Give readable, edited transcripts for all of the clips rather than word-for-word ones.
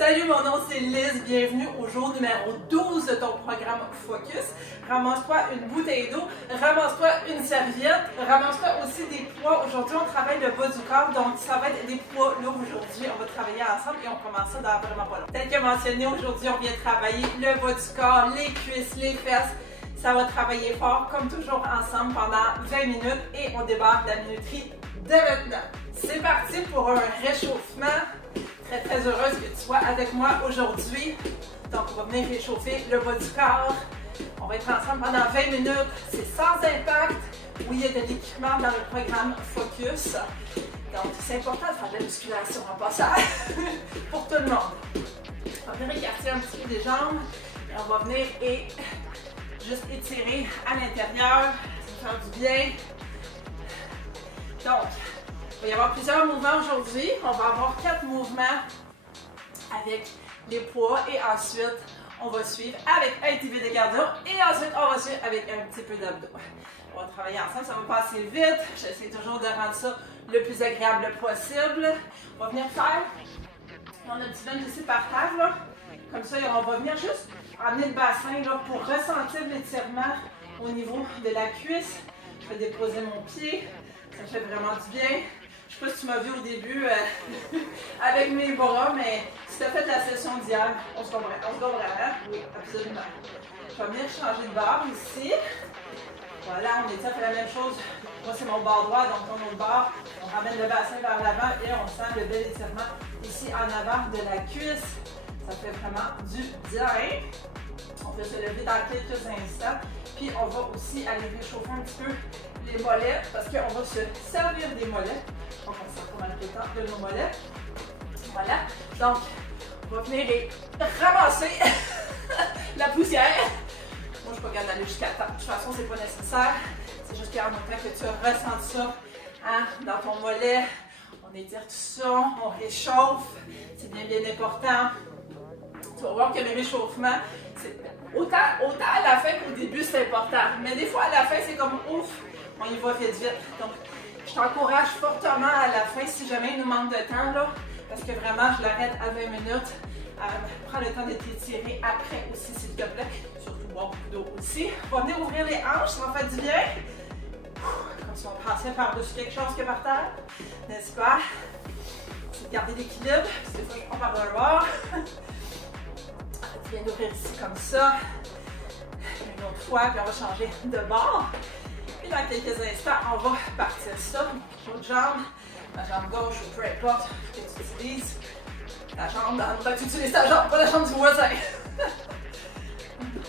Salut, mon nom c'est Liz, bienvenue au jour numéro 12 de ton programme Focus. Ramasse-toi une bouteille d'eau, ramasse-toi une serviette, ramasse-toi aussi des poids. Aujourd'hui, on travaille le bas du corps, donc ça va être des poids lourds aujourd'hui. On va travailler ensemble et on commence ça dans vraiment pas longtemps. Tel que mentionné, aujourd'hui, on vient travailler le bas du corps, les cuisses, les fesses. Ça va travailler fort, comme toujours, ensemble pendant 20 minutes et on débarque de la minuterie dès maintenant. C'est parti pour un réchauffement. Très heureuse que tu sois avec moi aujourd'hui. Donc, on va venir réchauffer le bas du corps. On va être ensemble pendant 20 minutes. C'est sans impact. Oui, il y a de l'équipement dans le programme Focus. Donc, c'est important de faire de la musculation en passant pour tout le monde. On va venir écarter un petit peu des jambes. Et on va venir et juste étirer à l'intérieur. Ça va faire du bien. Donc, il va y avoir plusieurs mouvements aujourd'hui. On va avoir 4 mouvements avec les poids et ensuite, on va suivre avec un petit peu de cardio et ensuite, on va suivre avec un petit peu d'abdos. On va travailler ensemble, ça va passer vite. J'essaie toujours de rendre ça le plus agréable possible. On va venir faire, on a un petit bench ici par terre, là. Comme ça, on va venir juste emmener le bassin là, pour ressentir l'étirement au niveau de la cuisse. Je vais déposer mon pied, ça fait vraiment du bien. Je ne sais pas si tu m'as vu au début avec mes bras, mais si tu as fait la session d'hier, on se comprend. On se comprend, hein? Oui, absolument. Je vais venir changer de barre ici. Voilà, on fait la même chose. Moi, c'est mon bord droit, donc ton autre barre. On ramène le bassin vers l'avant et on sent le bel étirement ici en avant de la cuisse. Ça fait vraiment du bien. On peut se lever dans quelques instants. Puis, on va aussi aller réchauffer un petit peu les mollets parce qu'on va se servir des mollets. Donc, on sent pas mal le temps de nos mollets. Voilà. Donc, on va venir et ramasser la poussière. Moi, je ne suis pas capable d'aller jusqu'à temps. De toute façon, c'est pas nécessaire. C'est juste qu'en même temps que tu ressens ça hein, dans ton mollet, on étire tout ça, on réchauffe. C'est bien important. Tu vas voir que le réchauffement, c'est autant à la fin qu'au début, c'est important. Mais des fois, à la fin, c'est comme ouf, on y va vite. Donc, je t'encourage fortement à la fin, si jamais il nous manque de temps, là, parce que vraiment, je l'arrête à 20 minutes. Prends le temps de t'étirer après aussi, s'il te plaît. Surtout boire beaucoup d'eau aussi. On va venir ouvrir les hanches, ça va faire du bien. Comme si on passait par-dessus quelque chose que par terre, n'est-ce pas? C'est de garder l'équilibre, parce que des fois, je prends par le bord. Tu viens d'ouvrir ici comme ça. Une autre fois, puis on va changer de bord. Puis dans quelques instants, on va partir ça. L'autre jambe, ma jambe gauche ou peu importe que tu utilises. Ta jambe, dans le temps que tu utilises ta jambe, pas la jambe du voisin.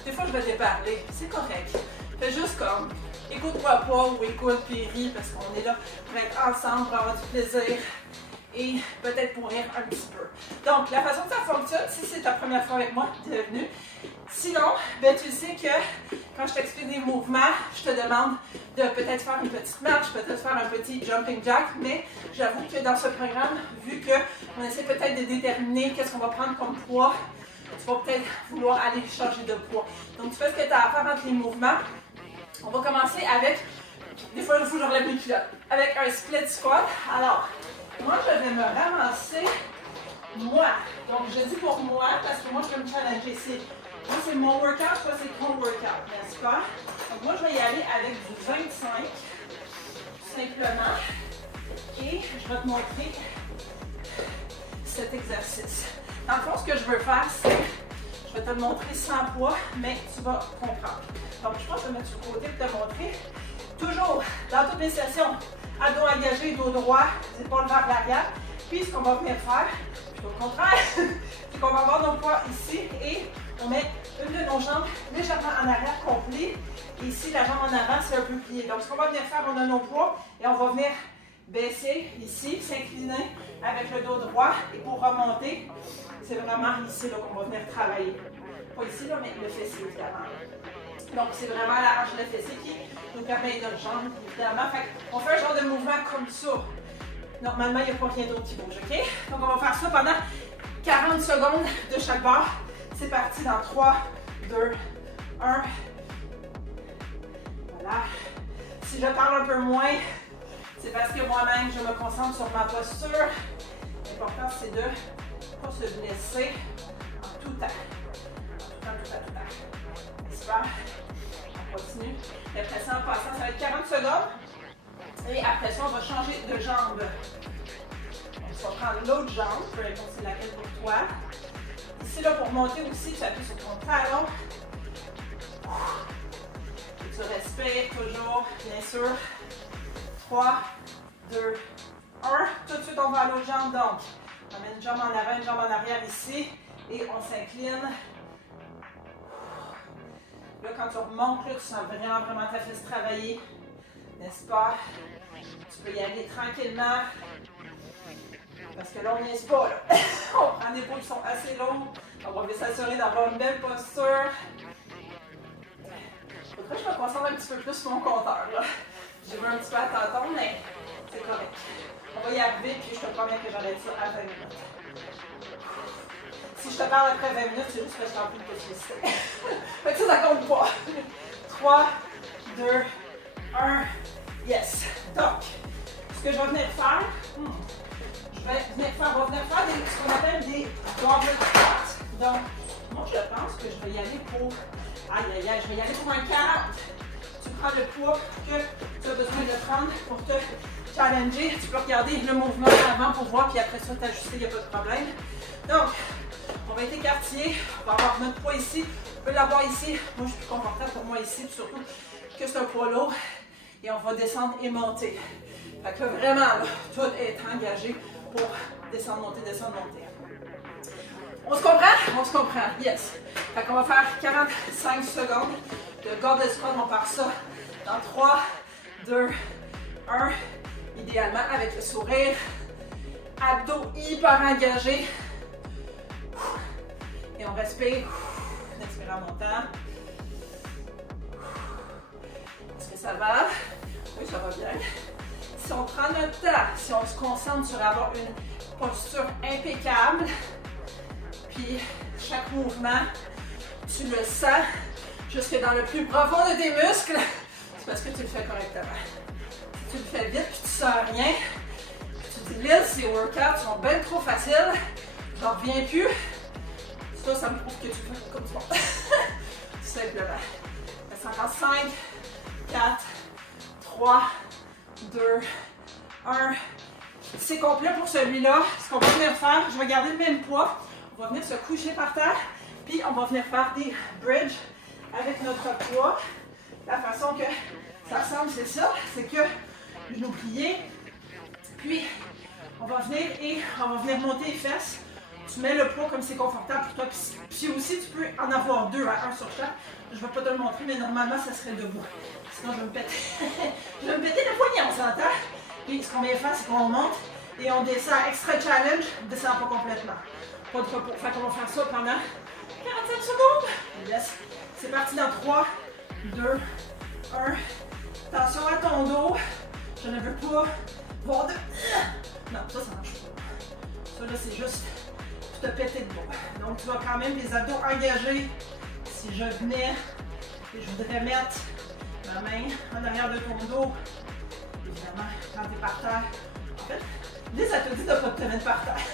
Des fois, je vais te parler, c'est correct. Fais juste comme, écoute-moi pas ou écoute puis ris parce qu'on est là pour être ensemble, pour avoir du plaisir et peut-être pour rire un petit peu. Donc, la façon que ça fonctionne, si c'est ta première fois avec moi, bienvenue. Sinon, ben, tu sais que quand je t'explique des mouvements, je te demande de peut-être faire une petite marche, peut-être faire un petit jumping jack, mais j'avoue que dans ce programme, vu qu'on essaie peut-être de déterminer qu'est-ce qu'on va prendre comme poids, tu vas peut-être vouloir aller changer de poids. Donc, tu fais ce que tu as à faire entre les mouvements. On va commencer avec, des fois, il faut que je relève les culottes, avec un split squat. Alors, moi, je vais me ramasser, moi. Donc, je dis pour moi, parce que moi, je vais me challenger ici. Moi, c'est mon workout, toi, c'est ton workout, n'est-ce pas? Donc, moi, je vais y aller avec du 25, simplement. Et je vais te montrer cet exercice. Dans le fond, ce que je veux faire, c'est, je vais te le montrer sans poids, mais tu vas comprendre. Donc, je pense que je vais mettre sur le côté pour te montrer. Toujours, dans toutes les sessions, à dos engagé, dos droit, épaules vers l'arrière. Puis, ce qu'on va venir faire, plutôt le contraire, c'est qu'on va avoir nos poids ici et on met une de nos jambes légèrement en arrière complet. Et ici, la jambe en avant, c'est un peu plié. Donc, ce qu'on va venir faire, on a nos poids et on va venir baisser ici, s'incliner avec le dos droit. Et pour remonter, c'est vraiment ici qu'on va venir travailler. Pas ici, là, mais le fessier, évidemment. Donc, c'est vraiment la hanche de fessier qui nous permet de jambe, évidemment. Fait on fait un genre de mouvement comme ça. Normalement, il n'y a pas rien d'autre qui bouge, OK? Donc, on va faire ça pendant 40 secondes de chaque barre. C'est parti dans 3, 2, 1. Voilà. Si je parle un peu moins, c'est parce que moi-même, je me concentre sur ma posture. L'important, c'est de pour ne pas se blesser en tout temps. Tout temps. Super. On continue. Et après ça, en passant, ça va être 40 secondes. Et après ça, on va changer de jambe. On va prendre l'autre jambe, peu importe c'est laquelle pour toi. Ici, là, pour monter aussi, tu appuies sur ton talon. Et tu respires toujours, bien sûr. 3, 2, 1. Tout de suite, on va à l'autre jambe. Donc, on met une jambe en avant, une jambe en arrière ici. Et on s'incline. Là, quand tu remontes, là, tu sens vraiment ta fesse travailler. N'est-ce pas? Tu peux y aller tranquillement. Parce que là, on n'y est pas. Là. On prend des pas qui sont assez longs. On va bien s'assurer d'avoir une belle posture. Faudrait que je me concentre un petit peu plus sur mon compteur. J'ai vu un petit peu à tâton, mais c'est correct. On va y arriver, puis je te promets que j'arrête ça à 20 minutes. Si je te parle après 20 minutes, c'est juste que je t'en prie de te féliciter. Fait que ça compte pas. 3, 2, 1, yes. Donc, ce que je vais venir faire, on va venir faire ce qu'on appelle des goblet squats. Donc, moi, je pense que je vais y aller pour, je vais y aller pour un 40. Tu prends le poids que tu as besoin de prendre pour te challenger. Tu peux regarder le mouvement avant pour voir, puis après ça, t'ajuster, il n'y a pas de problème. Donc, on va être écartillé, on va avoir notre poids ici, on peut l'avoir ici. Moi, je suis plus confortable pour moi ici, puis surtout que c'est un poids lourd. Et on va descendre et monter. Fait que vraiment, là, tout est engagé pour descendre, monter, descendre, monter. On se comprend? On se comprend, yes. Fait qu'on va faire 45 secondes de goblet squat. On part ça dans 3, 2, 1. Idéalement avec le sourire. Abdos hyper engagés. Et on respire. On expire en montant. Est-ce que ça va? Oui, ça va bien. Si on prend notre temps, si on se concentre sur avoir une posture impeccable, puis chaque mouvement, tu le sens jusque dans le plus profond de tes muscles, c'est parce que tu le fais correctement. Si tu le fais vite, puis tu sens rien, puis tu dis, Lil, ces workouts sont bien trop faciles, j'en reviens plus. Ça me prouve que tu fais comme ça. Tout simplement. C'est encore 5, 4, 3, 2, 1. C'est complet pour celui-là. Ce qu'on va venir faire, je vais garder le même poids. On va venir se coucher par terre. Puis on va venir faire des bridges avec notre poids. La façon que ça ressemble, c'est ça. C'est que genou plié. Puis on va venir et on va venir monter les fesses. Tu mets le poids comme c'est confortable pour toi. Puis aussi, tu peux en avoir deux, un sur chaque. Je ne vais pas te le montrer, mais normalement, ça serait debout. Sinon, je vais me péter. Je vais me péter le poignet, on s'entend. Puis, ce qu'on vient faire, c'est qu'on monte et on descend. Extra challenge, on ne descend pas complètement. Pas de repos. Fait qu'on va faire ça pendant 45 secondes. Yes. C'est parti dans 3, 2, 1. Attention à ton dos. Je ne veux pas voir de... Non, ça marche pas. Ça, là, c'est juste... te péter de dos. Donc, tu vas quand même les abdos engagés. Si je venais et je voudrais mettre ma main en arrière de ton dos, évidemment, quand tu es par terre, en fait, Liz, elle te dit de ne pas te mettre par terre.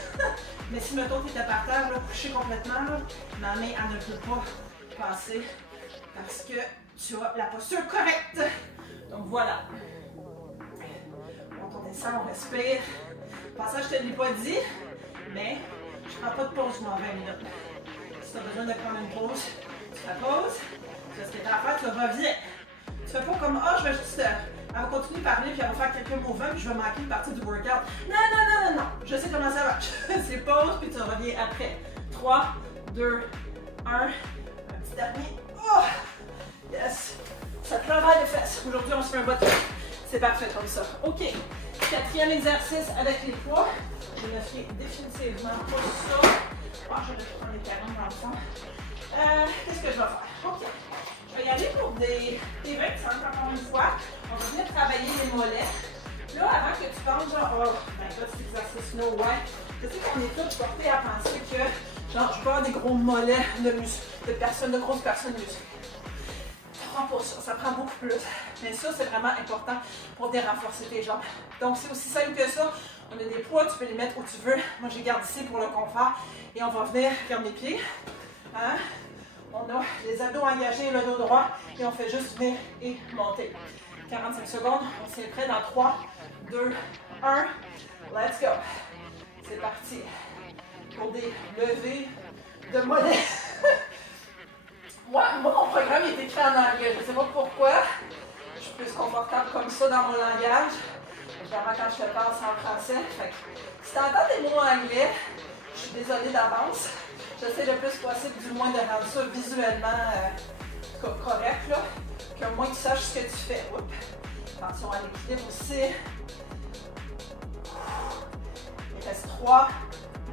Mais si, mettons, tu étais par terre, là, couché complètement, là, ma main, elle ne peut pas passer parce que tu as la posture correcte. Donc, voilà. On descend, on respire. Pour ça, je ne te l'ai pas dit, mais je ne prends pas de pause, moi, en 20 minutes. Si tu as besoin de prendre une pause, tu la poses. Tu fais ce que tu as à faire, tu reviens. Tu fais pas comme, je vais juste... elle va continuer de parler, puis elle va faire quelques mouvements, puis je vais manquer une partie du workout. Non. Je sais comment ça marche. C'est pause, puis tu reviens après. 3, 2, 1. Un petit dernier. Oh! Yes! Ça travaille les fesses. Aujourd'hui, on se fait un bot. C'est parfait comme ça. OK. 4e exercice avec les poids. Je ne ferai définitivement pas ça. Je vais prendre les 40 dans le fond. Qu'est-ce que je vais faire? OK. Je vais y aller pour des 25 encore une fois. On va venir travailler les mollets. Là, avant que tu penses, genre, cet exercice-là, ouais. Je sais qu'on est tous portés à penser que, genre, je peux avoir des gros mollets de grosses personnes musclées. Ça prend pas ça, ça prend beaucoup plus. Mais ça, c'est vraiment important pour renforcer tes jambes. Donc, c'est aussi simple que ça. On a des poids, tu peux les mettre où tu veux. Moi, je les garde ici pour le confort. Et on va venir faire mes pieds. Hein? On a les abdos engagés, le dos droit. Et on fait juste venir et monter. 45 secondes. On s'est prêt dans 3, 2, 1. Let's go. C'est parti. Pour des levées de mollets. Moi, mon programme est écrit en anglais. Je ne sais pas pourquoi. Je suis plus confortable comme ça dans mon langage. Évidemment, quand je te parle, c'est en français. Fait que, si tu entends des mots en anglais, je suis désolée d'avance. J'essaie le plus possible, du moins, de rendre ça visuellement correct, là. Qu'au moins tu saches ce que tu fais. Oups. Attention à l'équilibre aussi. Il reste 3,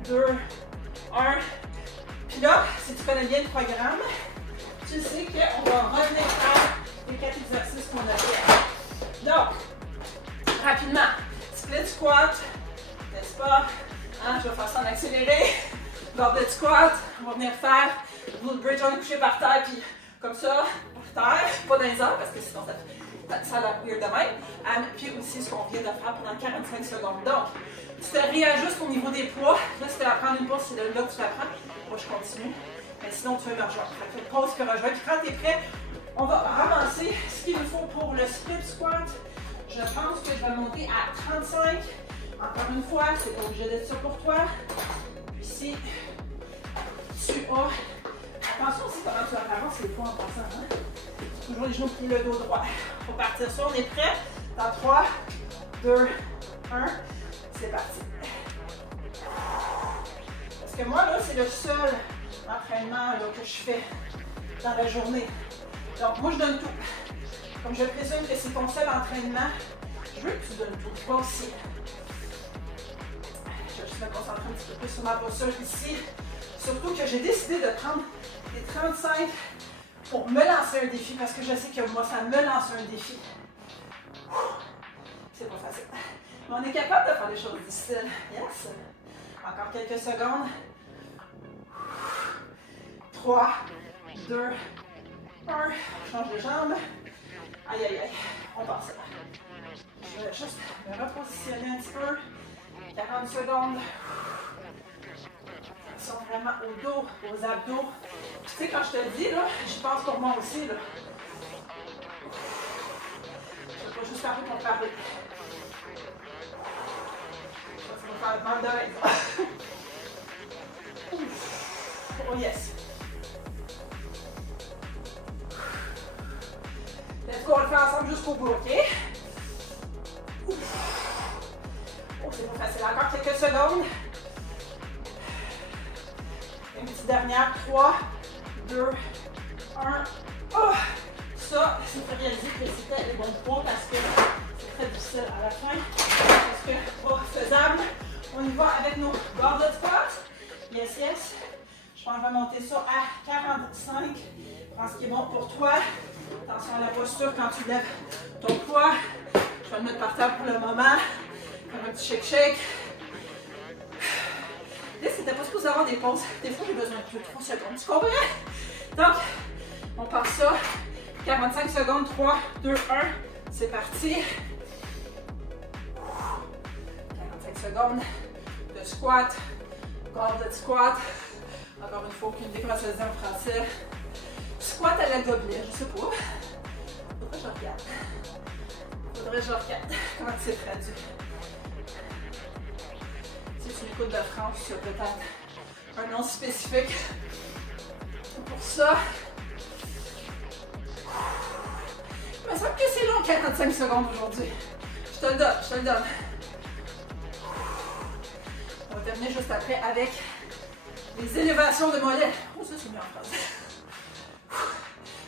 2, 1. Puis là, si tu connais bien le programme, tu sais qu'on va revenir faire les 4 exercices qu'on a fait. Donc, rapidement, split squat, n'est-ce pas? Hein, je vais faire ça en accéléré. Goblet squat, on va venir faire glute bridge, on est couché par terre, puis comme ça, par terre, pas dans les airs, parce que sinon ça a l'air weird de même. Puis aussi ce qu'on vient de faire pendant 45 secondes. Donc, tu te réajustes au niveau des poids. Là, si tu veux prendre une pause, c'est là que tu la prends. Moi, je continue. Mais sinon, tu veux me rejoindre. Fait que pause, puis rejoindre. Puis quand tu es prêt, on va ramasser ce qu'il nous faut pour le split squat. Je pense que je vais monter à 35. Encore une fois, c'est pas obligé d'être ça pour toi. Puis si tu as... Attention aussi comment tu avances les poids en passant. Hein? Toujours les genoux puis le dos droit. Pour partir ça, on est prêt? Dans 3, 2, 1. C'est parti. Parce que moi, là, c'est le seul entraînement là, que je fais dans la journée. Donc, moi, je donne tout. Comme je présume que c'est ton seul entraînement, je veux que tu donnes tout. Toi aussi. Je vais juste me concentrer un petit peu plus sur ma posture ici. Surtout que j'ai décidé de prendre les 35 pour me lancer un défi, parce que je sais que moi, ça me lance un défi. C'est pas facile. Mais on est capable de faire des choses difficiles. Yes. Encore quelques secondes. 3, 2, 1. Change de jambe. Aïe, aïe, aïe. On passe. Je vais juste me repositionner un petit peu. 40 secondes. Attention vraiment au dos, aux abdos. Tu sais, quand je te le dis, là, j'y pense pour moi aussi. Là. Je vais pas juste parler pour parler. Ça va faire mal d'oreille. Oh yes. Let's go, on le fait ensemble jusqu'au bout, ok? Oh, c'est pas facile. Encore quelques secondes. Une petite dernière. 3, 2, 1. Oh! Ça, c'est fait réaliser que c'était les bons points parce que c'est très difficile à la fin. Parce que pas faisable. On y va avec nos goblet squats. Yes, yes. Je pense que je vais monter ça à 45. Prends ce qui est bon pour toi. Attention à la posture quand tu lèves ton poids. Je vais le mettre par terre pour le moment. Comme un petit shake-shake. Là, c'était pas supposé avoir des pauses. Des fois, j'ai besoin de 3 secondes. Tu comprends? Donc, on passe ça. 45 secondes. 3, 2, 1. C'est parti. 45 secondes de squat. Goblet squat. Encore une fois, aucune idée comment ça se dit en français. Squat à la gobelet, je sais pas. Faudrait que je regarde. Comment c'est traduit? Si tu m'écoutes de France, tu as peut-être un nom spécifique pour ça. Il me semble que c'est long 45 secondes aujourd'hui. Je te le donne. On va terminer juste après avec les élévations de mollets. Oh, ça c'est mieux en français.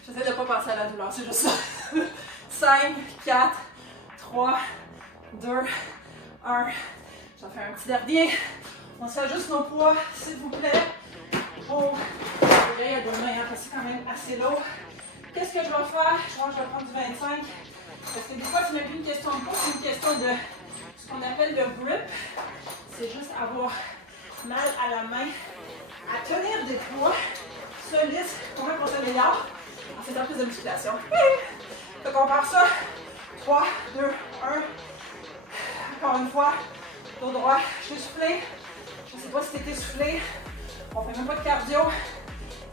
J'essaie de ne pas penser à la douleur, c'est juste ça. 5, 4, 3, 2, 1. J'en fais un petit dernier. On s'ajuste nos poids, s'il vous plaît. Pour les mains, parce que c'est quand même assez lourd. Qu'est-ce que je vais faire? Je pense que je vais prendre du 25. Parce que des fois, c'est même plus une question de poids, c'est une question de ce qu'on appelle le grip. C'est juste avoir mal à la main, à tenir des poids solides. Comment on s'améliore? En faisant plus de musculation. Donc on part ça. 3, 2, 1. Encore une fois. Dos droit, je suis soufflée. Je ne sais pas si tu es essoufflé. On ne fait même pas de cardio,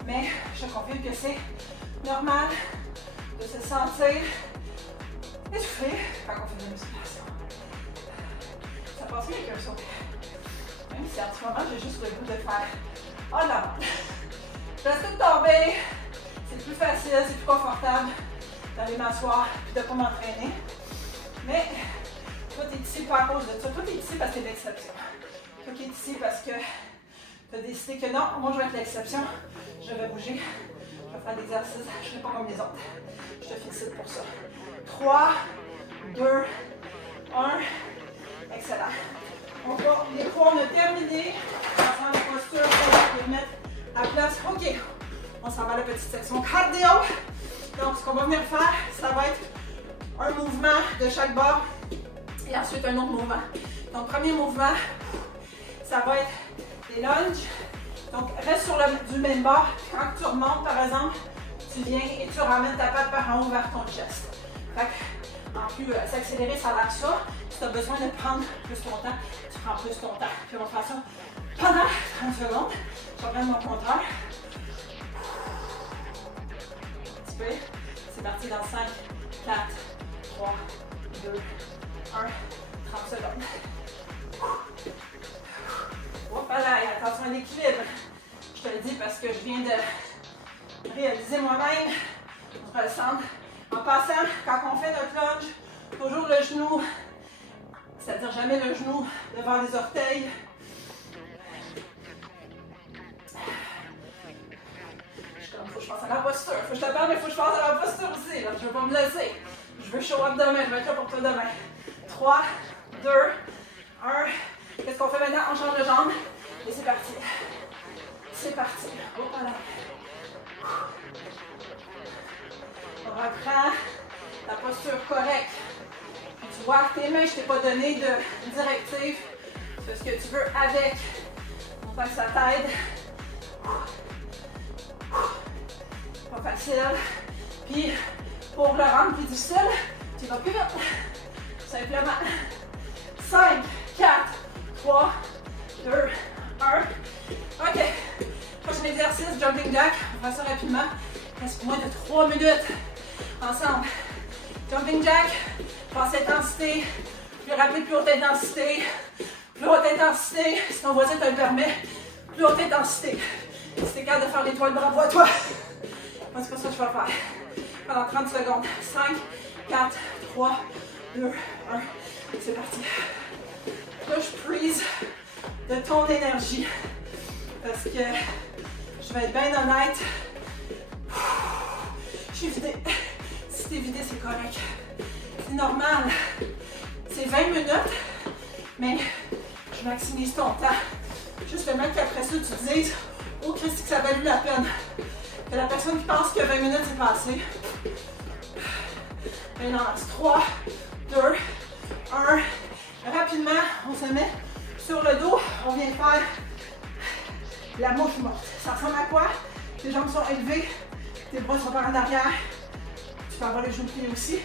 mais je te confirme que c'est normal de se sentir essoufflé quand on fait de la musculation. Ça passe mieux qu'un saut. Même si en ce moment, j'ai juste le goût de faire « Oh là! » Je laisse tout tomber. C'est plus facile, c'est plus confortable d'aller m'asseoir et de ne pas m'entraîner. Mais toi, tu es ici pas à cause de ça. Toi, tu es ici parce que c'est l'exception. Toi, tu es ici parce que tu as décidé que non, moi, je vais être l'exception. Je vais bouger. Je vais faire des exercices. Je ne serai pas comme les autres. Je te félicite pour ça. 3, 2, 1. Excellent. On va, les trois, on a terminé. On va faire la posture, on va les mettre à place. OK. On s'en va à la petite section cardio. Donc, ce qu'on va venir faire, ça va être un mouvement de chaque bord et ensuite un autre mouvement. Donc, premier mouvement, ça va être des lunges. Donc, reste sur du même bord. Quand tu remontes, par exemple, tu viens et tu ramènes ta patte par en haut vers ton chest. Fait que, en plus, s'accélérer, ça a l'air ça. Si tu as besoin de prendre plus ton temps, tu prends plus ton temps. Puis, on va faire ça pendant 30 secondes. Je vais prendre mon compteur. C'est parti dans 5, 4, 3, 2, 1, 30 secondes. Hop là, attention à l'équilibre. Je te le dis parce que je viens de réaliser moi-même. On va descendre. En passant, quand on fait notre lunge, toujours le genou, c'est-à-dire jamais le genou devant les orteils. Faut que je pense à la posture. Faut que je te parle, mais faut que je pense à la posture aussi. Là. Je veux pas me laisser. Je veux show up demain. Je vais être là pour toi demain. 3, 2, 1. Qu'est-ce qu'on fait maintenant? On change de jambe. Et c'est parti. C'est parti. Hop là. On reprend la posture correcte. Puis tu vois, tes mains, je t'ai pas donné de directive. Fais ce que tu veux avec. On va que ça t'aide. Pas facile. Puis, pour le rendre plus difficile, tu vas plus vite. Simplement. 5, 4, 3, 2, 1. OK. Prochain exercice, jumping jack. On va faire ça rapidement. Il reste moins de 3 minutes. Ensemble. Jumping jack. Basse intensité. Plus rapide, plus haute intensité. Plus haute intensité. Si ton voisin te le permet. Plus haute intensité. Si t'es capable de faire l'étoile, bravo à toi. Moi, c'est pas ça que je vais faire. Pendant 30 secondes. 5, 4, 3, 2, 1. C'est parti. Push freeze de ton énergie. Parce que je vais être bien honnête. Je suis vidée. Si t'es vidé, c'est correct. C'est normal. C'est 20 minutes, mais je maximise ton temps. Juste le mettre qu'après ça, tu te dises, oh Christy, que ça a valu la peine. Que la personne qui pense que 20 minutes, c'est passé. Il en reste 3, 2, 1. Rapidement, on se met sur le dos. On vient faire la mouche morte. Ça ressemble à quoi? Tes jambes sont élevées, tes bras sont par en arrière. Tu peux avoir les genoux pliés aussi.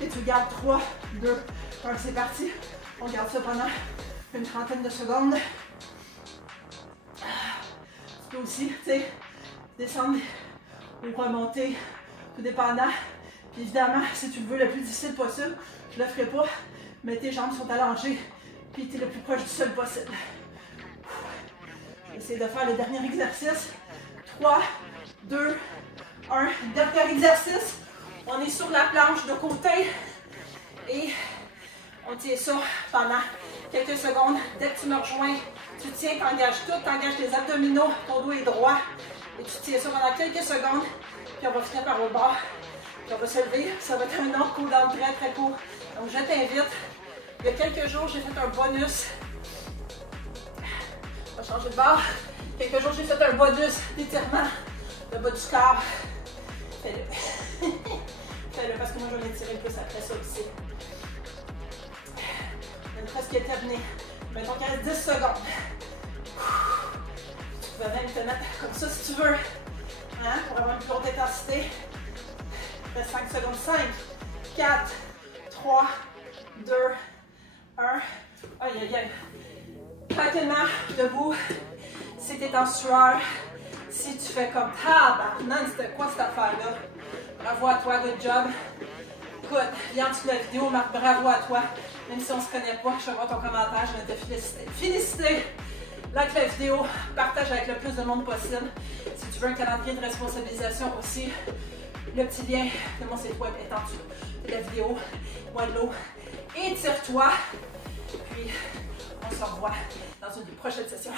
Et tu gardes 3, 2, 1. C'est parti. On garde ça pendant une trentaine de secondes. Tu peux aussi, tu sais, descendre ou remonter, tout dépendant. Puis évidemment, si tu le veux le plus difficile possible, je ne le ferai pas, mais tes jambes sont allongées, puis tu es le plus proche du sol possible. Je vais essayer de faire le dernier exercice. 3, 2, 1. Dernier exercice. On est sur la planche de côté et on tient ça pendant quelques secondes. Dès que tu me rejoins, tu tiens, t'engages tout, t'engages tes abdominaux, ton dos est droit et tu tiens ça pendant quelques secondes. Puis on va finir par le bord. Puis on va se lever. Ça va être un autre cool-down très très court. Donc je t'invite. Il y a quelques jours, j'ai fait un bonus. On va changer de bord. Quelques jours, j'ai fait un bonus d'étirement. Le bas du corps. Fais-le. Fais-le parce que moi je vais l'étirer plus après ça aussi. On est presque terminé. Mettons qu'il reste 10 secondes. Tu vas même te mettre comme ça si tu veux. Hein, pour avoir une plus haute intensité. Il reste 5 secondes. 5, 4, 3, 2, 1. Aïe, aïe, aïe. Tranquillement, debout. Si t'es en sueur, si tu fais comme tabarnak, c'était quoi cette affaire-là? Bravo à toi, good job. Écoute, viens en dessous de la vidéo, marque bravo à toi. Même si on se connaît pas, je vais voir ton commentaire, je vais te féliciter. Féliciter! Like la vidéo, partage avec le plus de monde possible. Si tu veux un calendrier de responsabilisation aussi, le petit lien de mon site web est en dessous de la vidéo. Bois de l'eau, étire-toi. Puis, on se revoit dans une prochaine session.